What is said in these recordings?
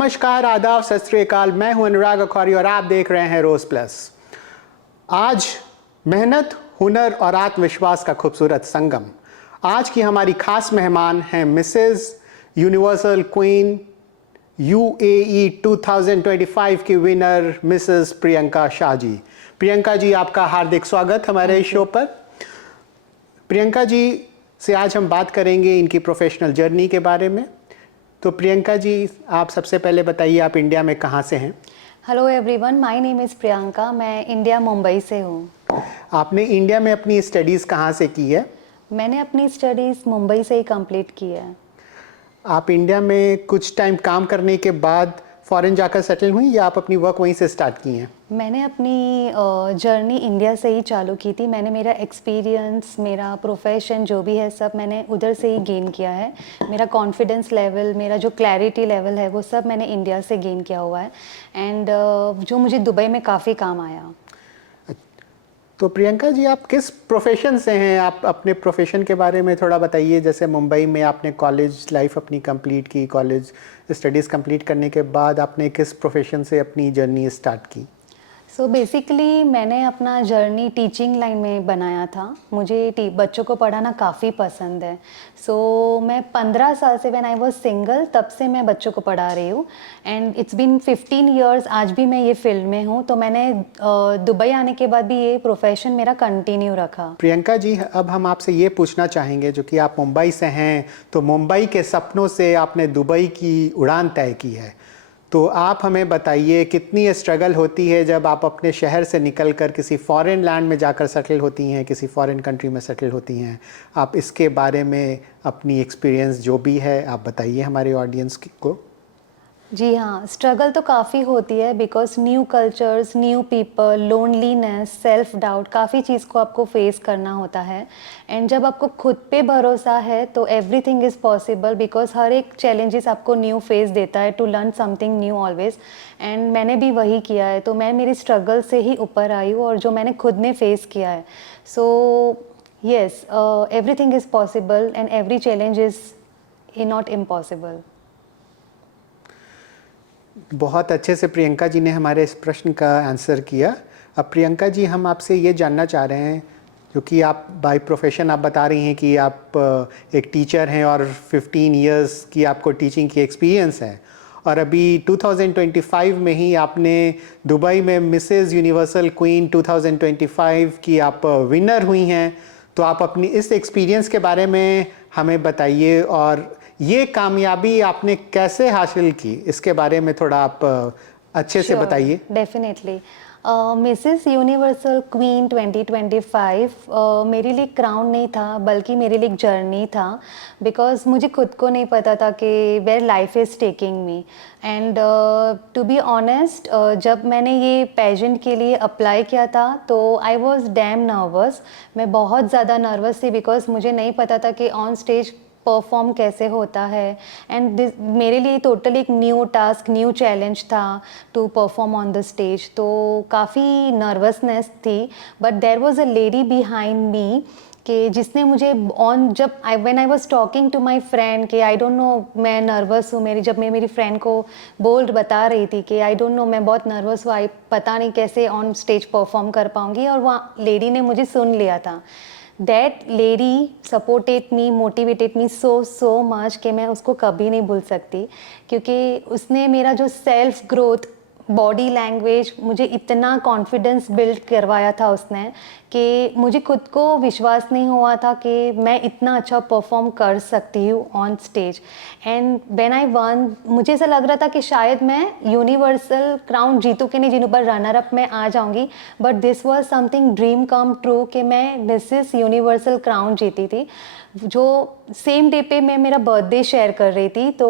नमस्कार, आदाब, सत श्री अकाल। मैं हूं अनुराग अखौरी और आप देख रहे हैं रोज प्लस। आज मेहनत, हुनर और आत्मविश्वास का खूबसूरत संगम। आज की हमारी खास मेहमान हैं मिसेस यूनिवर्सल क्वीन UAE 2025 की विनर मिसेस प्रियंका शाह जी। प्रियंका जी, आपका हार्दिक स्वागत हमारे इस शो पर। प्रियंका जी से आज हम बात करेंगे इनकी प्रोफेशनल जर्नी के बारे में। तो प्रियंका जी, आप सबसे पहले बताइए, आप इंडिया में कहाँ से हैं? Hello everyone, my name is Priyanka. मैं इंडिया मुंबई से हूँ। आपने इंडिया में अपनी स्टडीज़ कहाँ से की है? मैंने अपनी स्टडीज़ मुंबई से ही कंप्लीट की है। आप इंडिया में कुछ टाइम काम करने के बाद फॉरेन जाकर सेटल हुई या आप अपनी वर्क वहीं से स्टार्ट की हैं? मैंने अपनी जर्नी इंडिया से ही चालू की थी। मैंने मेरा एक्सपीरियंस, मेरा प्रोफेशन जो भी है सब मैंने उधर से ही गेन किया है। मेरा कॉन्फिडेंस लेवल, मेरा जो क्लैरिटी लेवल है वो सब मैंने इंडिया से गेन किया हुआ है। एंड जो मुझे दुबई में काफ़ी काम आया। तो प्रियंका जी, आप किस प्रोफेशन से हैं? आप अपने प्रोफेशन के बारे में थोड़ा बताइए। जैसे मुंबई में आपने कॉलेज लाइफ अपनी कंप्लीट की, कॉलेज स्टडीज़ कंप्लीट करने के बाद आपने किस प्रोफेशन से अपनी जर्नी स्टार्ट की? सो बेसिकली मैंने अपना जर्नी टीचिंग लाइन में बनाया था। मुझे बच्चों को पढ़ाना काफ़ी पसंद है। सो मैं 15 साल से, व्हेन आई वाज सिंगल, तब से मैं बच्चों को पढ़ा रही हूँ। एंड इट्स बीन 15 इयर्स, आज भी मैं ये फील्ड में हूँ। तो मैंने दुबई आने के बाद भी ये प्रोफेशन मेरा कंटिन्यू रखा। प्रियंका जी, अब हम आपसे ये पूछना चाहेंगे, जो कि आप मुंबई से हैं, तो मुंबई के सपनों से आपने दुबई की उड़ान तय की है। तो आप हमें बताइए, कितनी स्ट्रगल होती है जब आप अपने शहर से निकलकर किसी फॉरेन लैंड में जाकर सेटल होती हैं, किसी फॉरेन कंट्री में सेटल होती हैं। आप इसके बारे में अपनी एक्सपीरियंस जो भी है आप बताइए हमारे ऑडियंस को। जी हाँ, स्ट्रगल तो काफ़ी होती है, because new cultures, new people, loneliness, self doubt, काफ़ी चीज़ को आपको फेस करना होता है। एंड जब आपको खुद पे भरोसा है तो एवरीथिंग इज़ पॉसिबल, बिकॉज हर एक चैलेंजेस आपको न्यू फेस देता है, to learn something new always. And मैंने भी वही किया है। तो मैं मेरी स्ट्रगल से ही ऊपर आई हूँ और जो मैंने खुद ने फेस किया है। So yes, everything is possible and every challenge is not impossible. बहुत अच्छे से प्रियंका जी ने हमारे इस प्रश्न का आंसर किया। अब प्रियंका जी, हम आपसे ये जानना चाह रहे हैं, जो कि आप बाय प्रोफेशन आप बता रही हैं कि आप एक टीचर हैं और 15 इयर्स की आपको टीचिंग की एक्सपीरियंस है, और अभी 2025 में ही आपने दुबई में मिसेस यूनिवर्सल क्वीन 2025 की आप विनर हुई हैं। तो आप अपनी इस एक्सपीरियंस के बारे में हमें बताइए, और ये कामयाबी आपने कैसे हासिल की, इसके बारे में थोड़ा आप अच्छे से बताइए। डेफिनेटली। मिसेस यूनिवर्सल क्वीन 2025 मेरे लिए क्राउन नहीं था, बल्कि मेरे लिए एक जर्नी था। बिकॉज मुझे खुद को नहीं पता था कि where life is taking me. And to be honest, जब मैंने ये पेजेंट के लिए अप्लाई किया था तो आई वॉज डैम नर्वस। मैं बहुत ज़्यादा नर्वस थी, बिकॉज मुझे नहीं पता था कि ऑन स्टेज परफॉर्म कैसे होता है। एंड मेरे लिए टोटली एक न्यू टास्क, न्यू चैलेंज था to perform on the stage. तो काफ़ी नर्वसनेस थी। But there was a lady behind me कि जिसने मुझे जब when I was talking to my friend कि आई डोंट नो मैं नर्वस हूँ, जब मैं मेरी फ्रेंड को बता रही थी कि आई डोंट नो मैं बहुत नर्वस हूँ, पता नहीं कैसे ऑन स्टेज परफॉर्म कर पाऊँगी, और वहाँ लेडी ने मुझे सुन लिया था। That lady supported me, motivated me so much कि मैं उसको कभी नहीं भूल सकती, क्योंकि उसने मेरा जो सेल्फ ग्रोथ, बॉडी लैंग्वेज, मुझे इतना कॉन्फिडेंस बिल्ड करवाया था उसने कि मुझे खुद को विश्वास नहीं हुआ था कि मैं इतना अच्छा परफॉर्म कर सकती हूँ on stage. And when I one, मुझे ऐसा लग रहा था कि शायद मैं यूनिवर्सल क्राउन जीतूँ कि नहीं जीतूँ, पर रनर अप में आ जाऊँगी। But this was something dream come true कि मैं मिसेस यूनिवर्सल क्राउन जीती थी, जो सेम डे पे मैं मेरा बर्थडे शेयर कर रही थी। तो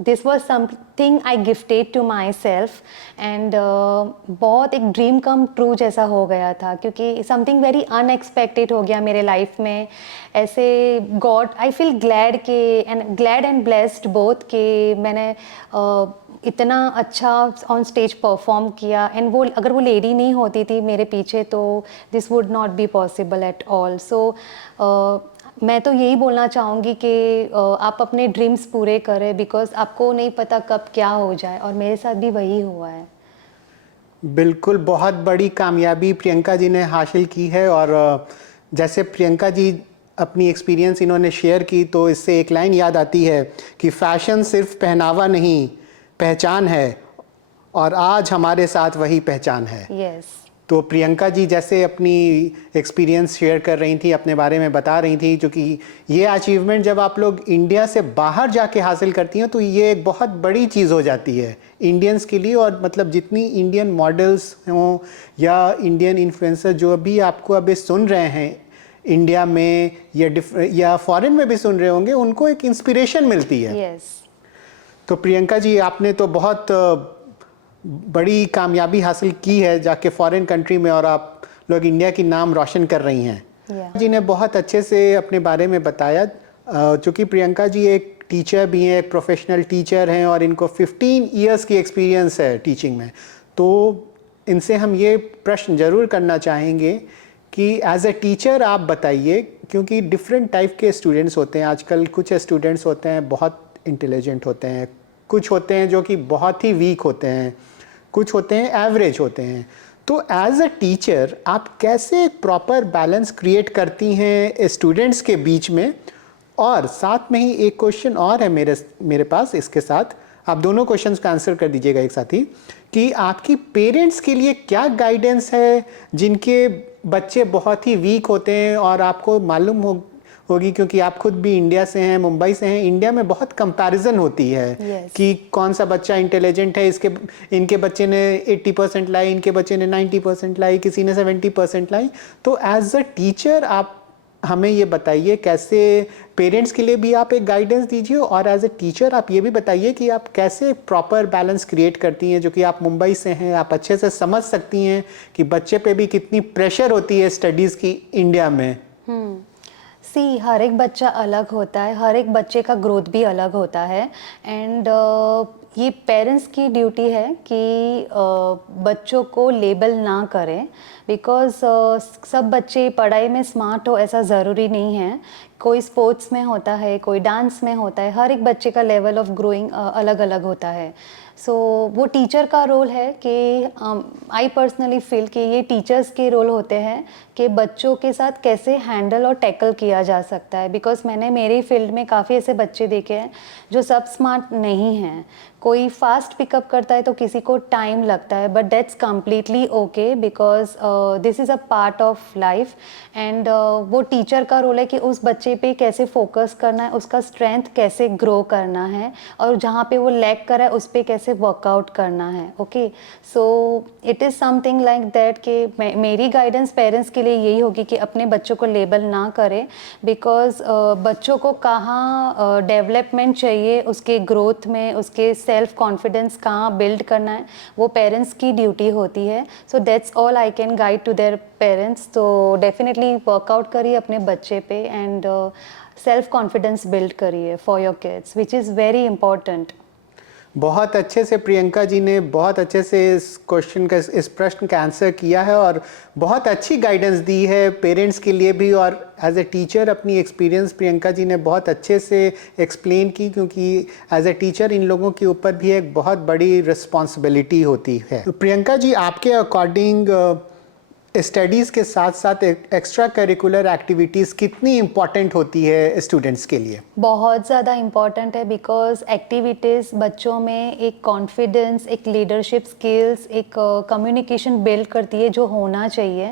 this was something I gifted to my self. And बहुत एक ड्रीम कम ट्रू जैसा हो गया था, क्योंकि समथिंग वेरी अनएक्सपेक्टेड हो गया मेरे लाइफ में। ऐसे गॉड, आई फील ग्लैड के and glad and blessed both कि मैंने इतना अच्छा ऑन स्टेज परफॉर्म किया। एंड वो, अगर वो लेडी नहीं होती थी मेरे पीछे, तो this would not be possible at all. So मैं तो यही बोलना चाहूँगी कि आप अपने ड्रीम्स पूरे करें, बिकॉज़ आपको नहीं पता कब क्या हो जाए, और मेरे साथ भी वही हुआ है। बिल्कुल, बहुत बड़ी कामयाबी प्रियंका जी ने हासिल की है। और जैसे प्रियंका जी अपनी एक्सपीरियंस इन्होंने शेयर की, तो इससे एक लाइन याद आती है कि फैशन सिर्फ पहनावा नहीं, पहचान है, और आज हमारे साथ वही पहचान है। यस। तो प्रियंका जी जैसे अपनी एक्सपीरियंस शेयर कर रही थी, अपने बारे में बता रही थी, जो कि ये अचीवमेंट जब आप लोग इंडिया से बाहर जाके हासिल करती हैं तो ये एक बहुत बड़ी चीज़ हो जाती है इंडियंस के लिए। और मतलब जितनी इंडियन मॉडल्स हों या इंडियन इन्फ्लुएंसर जो भी आपको अभी सुन रहे हैं इंडिया में या फॉरेन में भी सुन रहे होंगे, उनको एक इंस्पिरेशन मिलती है। यस। तो प्रियंका जी आपने तो बहुत बड़ी कामयाबी हासिल की है जाके फॉरेन कंट्री में, और आप लोग इंडिया की नाम रोशन कर रही हैं। जी ने बहुत अच्छे से अपने बारे में बताया। चूँकि प्रियंका जी एक टीचर भी हैं, एक प्रोफेशनल टीचर हैं, और इनको 15 इयर्स की एक्सपीरियंस है टीचिंग में। तो इनसे हम ये प्रश्न ज़रूर करना चाहेंगे कि एज ए टीचर आप बताइए, क्योंकि डिफरेंट टाइप के स्टूडेंट्स होते हैं आजकल। कुछ स्टूडेंट्स होते हैं बहुत इंटेलिजेंट होते हैं, कुछ होते हैं जो कि बहुत ही वीक होते हैं, कुछ होते हैं एवरेज होते हैं। तो एज अ टीचर आप कैसे एक प्रॉपर बैलेंस क्रिएट करती हैं स्टूडेंट्स के बीच में? और साथ में ही एक क्वेश्चन और है मेरे पास, इसके साथ आप दोनों क्वेश्चंस का आंसर कर दीजिएगा एक साथ ही, कि आपकी पेरेंट्स के लिए क्या गाइडेंस है जिनके बच्चे बहुत ही वीक होते हैं, और आपको मालूम होगी क्योंकि आप खुद भी इंडिया से हैं, मुंबई से हैं। इंडिया में बहुत कंपैरिजन होती है कि कौन सा बच्चा इंटेलिजेंट है, इनके बच्चे ने 80% लाई, इनके बच्चे ने 90% लाई, किसी ने 70% लाई। तो एज अ टीचर आप हमें ये बताइए, कैसे पेरेंट्स के लिए भी आप एक गाइडेंस दीजिए, और एज ए टीचर आप ये भी बताइए कि आप कैसे प्रॉपर बैलेंस क्रिएट करती हैं, जो कि आप मुंबई से हैं, आप अच्छे से समझ सकती हैं कि बच्चे पे भी कितनी प्रेशर होती है स्टडीज़ की इंडिया में। सी, हर एक बच्चा अलग होता है, हर एक बच्चे का ग्रोथ भी अलग होता है। एंड ये पेरेंट्स की ड्यूटी है कि बच्चों को लेबल ना करें, बिकॉज़ सब बच्चे पढ़ाई में स्मार्ट हो ऐसा ज़रूरी नहीं है। कोई स्पोर्ट्स में होता है, कोई डांस में होता है, हर एक बच्चे का लेवल ऑफ ग्रोइंग अलग अलग होता है। सो वो टीचर का रोल है कि आई पर्सनली फील कि ये टीचर्स के रोल होते हैं कि बच्चों के साथ कैसे हैंडल और टैकल किया जा सकता है। बिकॉज मैंने मेरी फील्ड में काफ़ी ऐसे बच्चे देखे हैं जो सब स्मार्ट नहीं हैं। कोई फास्ट पिकअप करता है तो किसी को टाइम लगता है, but that's completely okay, because this is a part of life. And वो टीचर का रोल है कि उस बच्चे पे कैसे फोकस करना है, उसका स्ट्रेंथ कैसे ग्रो करना है, और जहाँ पे वो लैक कर रहा है उस पर कैसे वर्कआउट करना है। Okay, so it is something like that कि मेरी गाइडेंस पेरेंट्स के लिए यही होगी कि अपने बच्चों को लेबल ना करें, बिकॉज बच्चों को कहाँ डेवलपमेंट चाहिए, उसके ग्रोथ में, उसके सेल्फ कॉन्फिडेंस कहाँ बिल्ड करना है, वो पेरेंट्स की ड्यूटी होती है। So that's all I can guide to their parents. तो डेफिनेटली वर्कआउट करिए अपने बच्चे पे, एंड सेल्फ कॉन्फिडेंस बिल्ड करिए for your kids, which is very important. बहुत अच्छे से प्रियंका जी ने बहुत अच्छे से इस प्रश्न का आंसर किया है, और बहुत अच्छी गाइडेंस दी है पेरेंट्स के लिए भी। और एज ए टीचर अपनी एक्सपीरियंस प्रियंका जी ने बहुत अच्छे से एक्सप्लेन की, क्योंकि एज ए टीचर इन लोगों के ऊपर भी एक बहुत बड़ी रिस्पॉन्सिबिलिटी होती है। तो प्रियंका जी, आपके अकॉर्डिंग स्टडीज़ के साथ साथ एक्स्ट्रा करिकुलर एक्टिविटीज़ कितनी इम्पॉर्टेंट होती है स्टूडेंट्स के लिए? बहुत ज़्यादा इम्पॉर्टेंट है, बिकॉज एक्टिविटीज़ बच्चों में एक कॉन्फिडेंस, एक लीडरशिप स्किल्स, एक कम्युनिकेशन बिल्ड करती है जो होना चाहिए।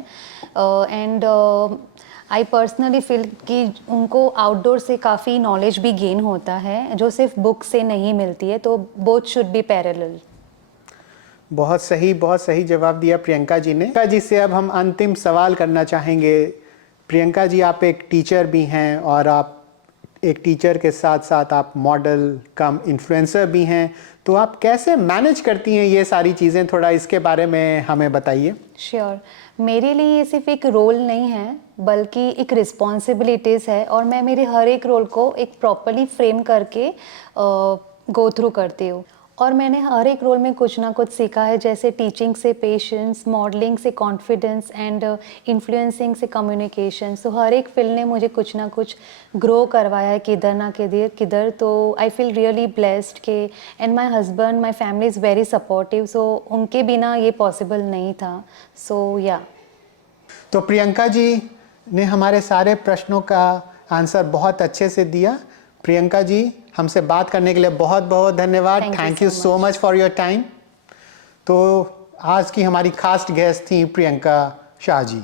एंड आई पर्सनली फील कि उनको आउटडोर से काफ़ी नॉलेज भी गेन होता है जो सिर्फ बुक से नहीं मिलती है, तो बोथ शुड बी पैरेलल। बहुत सही जवाब दिया प्रियंका जी ने। प्रियंका जी से अब हम अंतिम सवाल करना चाहेंगे। प्रियंका जी, आप एक टीचर भी हैं, और आप एक टीचर के साथ साथ आप मॉडल कम इन्फ्लुएंसर भी हैं। तो आप कैसे मैनेज करती हैं ये सारी चीज़ें? थोड़ा इसके बारे में हमें बताइए। श्योर, मेरे लिए ये सिर्फ एक रोल नहीं है बल्कि एक रिस्पॉन्सिबिलिटीज़ है, और मैं मेरे हर एक रोल को एक प्रॉपरली फ्रेम करके गो थ्रू करती हूँ। और मैंने हर एक रोल में कुछ ना कुछ सीखा है, जैसे टीचिंग से पेशेंस, मॉडलिंग से कॉन्फिडेंस एंड इन्फ्लुएंसिंग से कम्युनिकेशन। सो हर एक फील्ड ने मुझे कुछ ना कुछ ग्रो करवाया है, किधर ना किधर। तो आई फील रियली ब्लेस्ड के and my husband, my family is very supportive, so उनके बिना ये पॉसिबल नहीं था। सो या तो प्रियंका जी ने हमारे सारे प्रश्नों का आंसर बहुत अच्छे से दिया। प्रियंका जी, हमसे बात करने के लिए बहुत बहुत धन्यवाद। Thank you thank you so so much. Much for your time. तो आज की हमारी खास गेस्ट थी प्रियंका शाह जी।